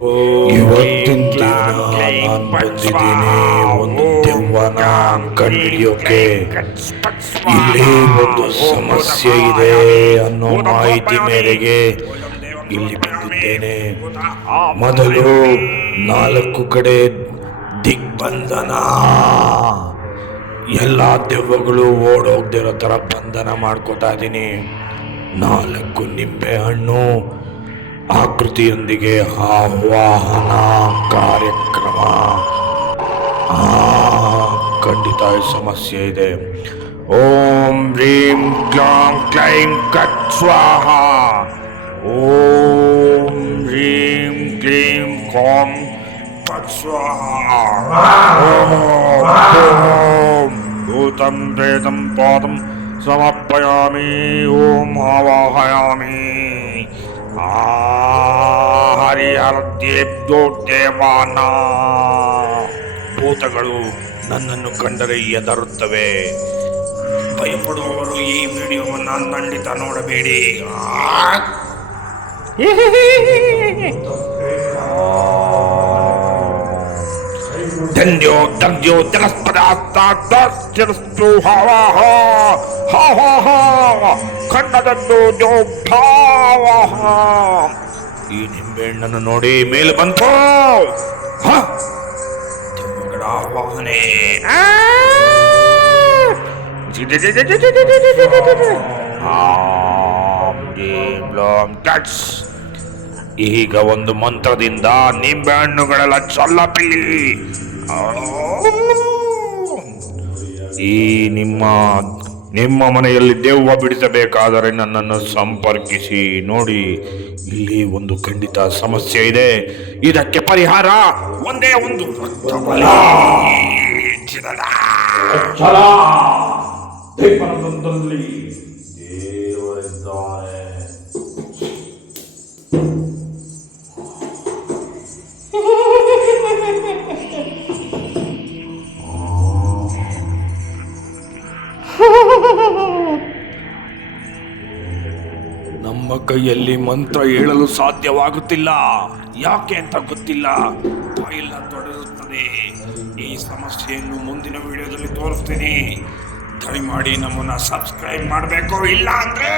ಇವತ್ತಿನ ದಿನ ನಾನು ಬಂದಿದ್ದೀನಿ ಒಂದು ದೆವ್ವನ ಕಂಡುಹಿಡಿಯೋಕೆ. ಇಲ್ಲಿ ಒಂದು ಸಮಸ್ಯೆ ಇದೆ ಅನ್ನೋ ಮಾಹಿತಿ ಮೇರೆಗೆ ಇಲ್ಲಿ ಬಂದಿದ್ದೇನೆ. ಮೊದಲು 4 ಕಡೆ ದಿಗ್ಬಂಧನ, ಎಲ್ಲ ದೆವ್ವಗಳು ಓಡೋಗ್ದಿರೋ ಥರ ಬಂಧನ ಮಾಡ್ಕೋತಾ ಇದ್ದೀನಿ. 4 ನಿಂಬೆ ಹಣ್ಣು ಆಕೃತಿಯೊಂದಿಗೆ ಆಹ್ವಾನ ಕಾರ್ಯಕ್ರಮ. ಖಂಡಿತ ಸಮಸ್ಯೆ ಇದೆ. ಓಂ ಹ್ರೀಂ ಕ್ಲಾಂ ಕ್ಲೈಂ ಕಟ್ ಸ್ವಾಹ. ಓಂ ಹ್ರೀಂ ಕ್ಲೀಂ ಕ್ಲಾಂ ಕಟ್ ಸ್ವಾಹ. ಓಂ ಭೂತಂ ಪ್ರೇತಂ ಪಾದಂ ಸಮರ್ಪಯಾಮಿ. ಓಂ ಆವಾಹಯಾಮಿ. ಹರಿಹರದೇವ್ಯೋ ದೇವಾನ. ಭೂತಗಳು ನನ್ನನ್ನು ಕಂಡರೆ ಎದರುತ್ತವೆ. ಭಯಪಡುವವರು ಈ ವಿಡಿಯೋವನ್ನು ಖಂಡಿತ ನೋಡಬೇಡಿ. ದಂದ್ಯೋ ದಂದ್ಯೋ ತಿರಸ್ಪದಾಸ್ತು ಹಾವಾಹ ಹಾವಾಹ ಖಂಡದಂದು ಜೋಭಾವಹ. ಈ ನಿಂಬೆಹಣ್ಣನ್ನು ನೋಡಿ ಮೇಲೆ ಬಂತು. ದೆವ್ವಗಳ ಆವಾಹನೆ. ಈಗ ಒಂದು ಮಂತ್ರದಿಂದ ನಿಂಬೆಹಣ್ಣುಗಳೆಲ್ಲ ಚಲ್ಲಪಿಲ್ಲಿ. ಈ ನಿಮ್ಮ ಮನೆಯಲ್ಲಿ ದೆವ್ವ ಬಿಡಿಸಬೇಕಾದರೆ ನನ್ನನ್ನು ಸಂಪರ್ಕಿಸಿ. ನೋಡಿ, ಇಲ್ಲಿ ಒಂದು ಖಂಡಿತ ಸಮಸ್ಯೆ ಇದೆ. ಇದಕ್ಕೆ ಪರಿಹಾರ ಒಂದೇ ಒಂದು ರಕ್ತಬಲಿ. ದೇವರಿದ್ದಾರೆ. ನಮ್ಮ ಕೈಯಲ್ಲಿ ಮಂತ್ರ ಹೇಳಲು ಸಾಧ್ಯವಾಗುತ್ತಿಲ್ಲ. ಯಾಕೆ ಅಂತ ಗೊತ್ತಿಲ್ಲ. ಬಾಯೆಲ್ಲ ತೊಡರುತ್ತದೆ. ಈ ಸಮಸ್ಯೆಯನ್ನು ಮುಂದಿನ ವಿಡಿಯೋದಲ್ಲಿ ತೋರಿಸ್ತೀನಿ. ದಯಮಾಡಿ ನಮ್ಮನ್ನ ಸಬ್ಸ್ಕ್ರೈಬ್ ಮಾಡಬೇಕು. ಇಲ್ಲ ಅಂದ್ರೆ